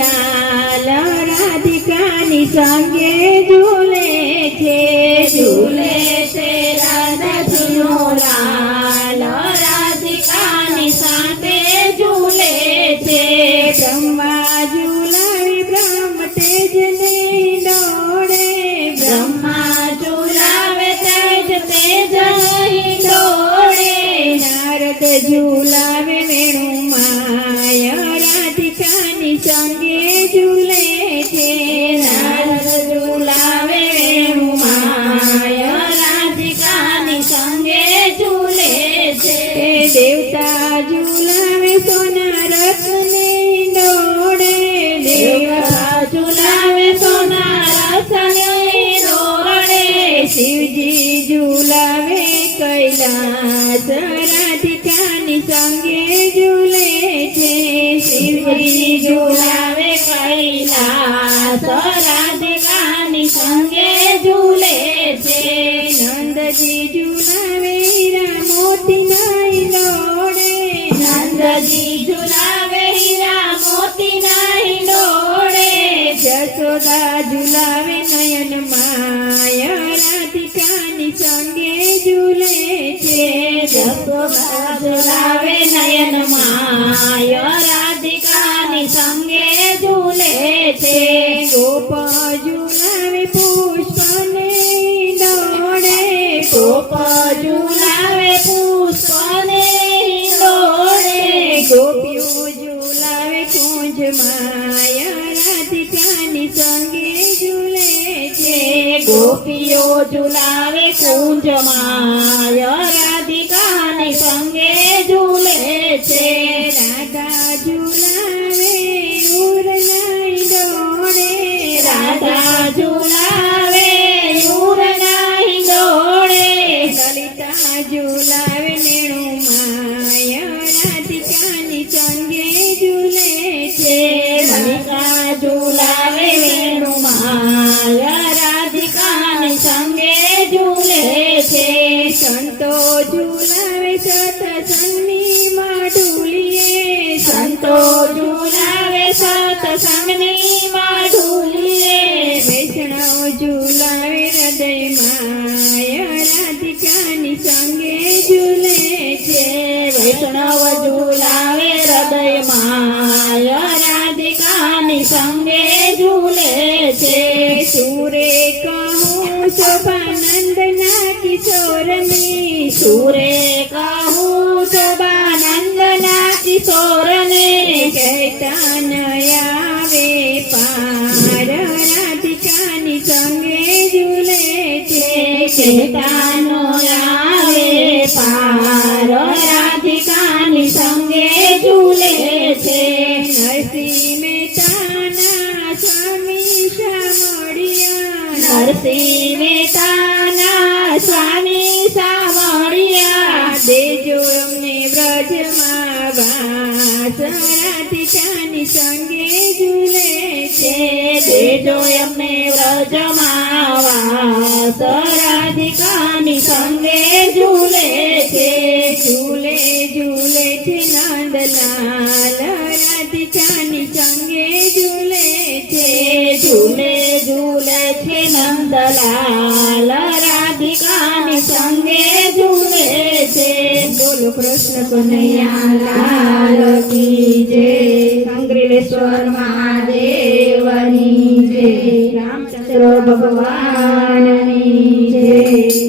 લાલ રાધિકાની સંગે ઝૂલે છે, ઝૂલે છે રાધાજીનો લાલ રાધિકાની સાથે ઝૂલે છે. બ્રહ્મા ઝૂલાવી બ્રહ્મ તેજને ડોળે, બ્રહ્મા ઝૂલાવે તેજ તેજ ડોળે. નારદ ઝૂલાવે વેણુમાય રાધિકાની સંગે ઝૂલે છે, નારદ ઝૂલાવે વેણુમાય રાધિકાની સંગે ઝૂલે છે. દેવતા ઝૂલાવે સોના રથને ડોળે, દેવતા ઝૂલાવે સોના રથને ડોળે. શિવજી ઝૂલાવે કૈલાસ રાધિકાની સંગે ઝૂલે છે, શિવજી ઝૂલાવે કૈલાસ રાધિકાની સંગે ઝૂલે છે. નંદજી ઝૂલાવે હીરા મોતીના હિંડોળે, નંદજી ઝૂલાવે હીરા મોતીના હિંડોળે. જશોદા ઝૂલાવે નયન માય રાધિકાની સંગે ઝૂલે છે, જશોદા ઝૂલાવે નયન માય રાધિકાની સંગે ઝૂલે છે. ગોપ ઝૂલાવે પુષ્પને ડોળે, ગોપ ઝૂલાવે પુષ્પને ડોળે. ગોપીઓ ઝૂલાવે કુંજ માય રાધિકાની સંગે ઝૂલે છે, ગોપીઓ ઝૂલાવે કુંજ માય રાધિકાની સંગે ઝૂલે છે. રાધા ઝૂલાવે ઉરના ડોળે, રાધા ઝૂલાવે ઉરના ડોળે. લલિતા ઝૂલાવે વેણુમાય રાધિકાની સંગે ઝૂલે છે, લલિતા ઝૂલાવે વેણુમાય રાધિકાની સંગે ઝૂલે છે. સંતો ઝૂલાવે સત્સંગની માઢુલીએ, સંતો ઝૂલાવે સત્સંગની માઢુલીએ. વૈષ્ણવ ઝૂલાવે હૃદયમાય રાધિકાની સંગે ઝૂલે છે, વૈષ્ણવ ઝૂલાવે હૃદયમાય રાધિકાની સંગે ઝૂલે છે. સુરે કહું શોભાનંદના કિશોરની, સુરે કહું શોભાનંદના કિશોરને. કહેતા ન આવે પાર રાધિકાની સંગે ઝૂલે છે, કહેતા ન આવે પાર રાધિકાની સંગે ઝૂલે છે. નરસિંહ મહેતાના સ્વામી સામળિયા, નરસિંહ મહેતાના સ્વામી સામળિયા. દેજો અમને વ્રજમાં વાસ રાધિકાની સંગે ઝૂલે છે, દેજો અમને વ્રજમાં વાસ રાધિકાની સંગે ઝૂલે છે. ઝૂલે ઝૂલે છે નંદલાલ રાધિકાની સંગે ઝૂલે છે, ઝૂલે ઝૂલે છે નંદલાલ રાધિકાની સંગે ઝૂલે છે. બોલો કૃષ્ણ કનૈયા લાલ કી જય, સંગ્રેશ્વર મહાદેવની જય, રામચંદ્ર ભગવાનની જય.